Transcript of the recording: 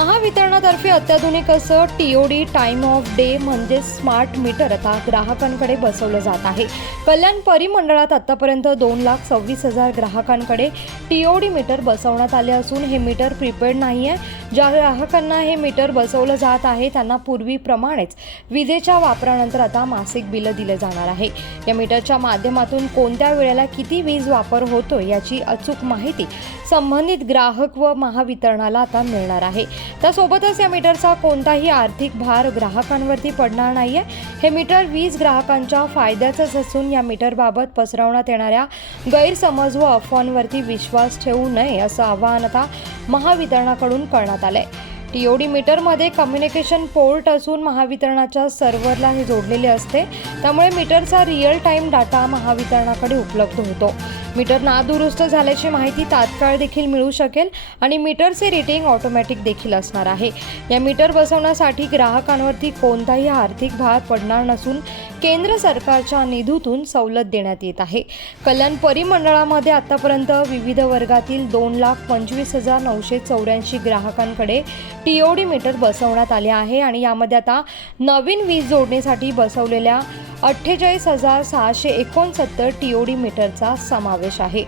महावितरणातर्फे अत्याधुनिक असं T O D time of day म्हणजे स्मार्ट मीटर आता ग्राहकांकडे बसवलं जात आहे. कल्याण परिमंडळात आतापर्यंत दोन लाख सव्वीस हजार ग्राहकांकडे टी ओ डी मीटर बसवण्यात आले असून हे मीटर प्रीपेड नाही आहे ज्या ग्राहकांना हे मीटर बसवलं जात आहे त्यांना पूर्वीप्रमाणेच विजेच्या वापरानंतर आता मासिक बिलं दिलं जाणार आहे. या मीटरच्या माध्यमातून कोणत्या वेळेला किती वीज वापर होतो याची अचूक माहिती संबंधित ग्राहक व महावितरणाला आता मिळणार आहे. त्यासोबतच या मीटरचा कोणताही आर्थिक भार ग्राहकांवरती पडणार नाही आहे हे मीटर वीज ग्राहकांच्या फायद्याचंच असून या मीटरबाबत पसरवण्यात येणाऱ्या गैरसमज व अफवांवरती विश्वास ठेवू नये असं आवाहन आता महावितरणाकडून करण्यात आलंय. टीओडी मीटरमध्ये कम्युनिकेशन पोर्ट असून महावितरणाच्या सर्व्हरला हे जोडलेले असते. त्यामुळे मीटरचा रिअल टाईम डाटा महावितरणाकडे उपलब्ध होतो. मीटर नादुरुस्त झाल्याची माहिती तात्काळ देखील मिळू शकेल आणि मीटरचे रेटिंग ऑटोमॅटिक देखील असणार आहे. या मीटर बसवण्यासाठी ग्राहकांवरती कोणताही आर्थिक भार पडणार नसून केंद्र सरकारच्या निधीतून सवलत देण्यात येत आहे. कल्याण परिमंडळामध्ये आतापर्यंत विविध वर्गातील दोन लाख पंचवीस हजार नऊशे चौऱ्याऐंशी ग्राहकांकडे टीओडी मीटर बसवण्यात आले आहे आणि यामध्ये आता नवीन वीज जोडणीसाठी बसवलेल्या अठ्ठेचाळीस हजार सहाशे एकोणसत्तर टीओडी मीटरचा समावेश आहे.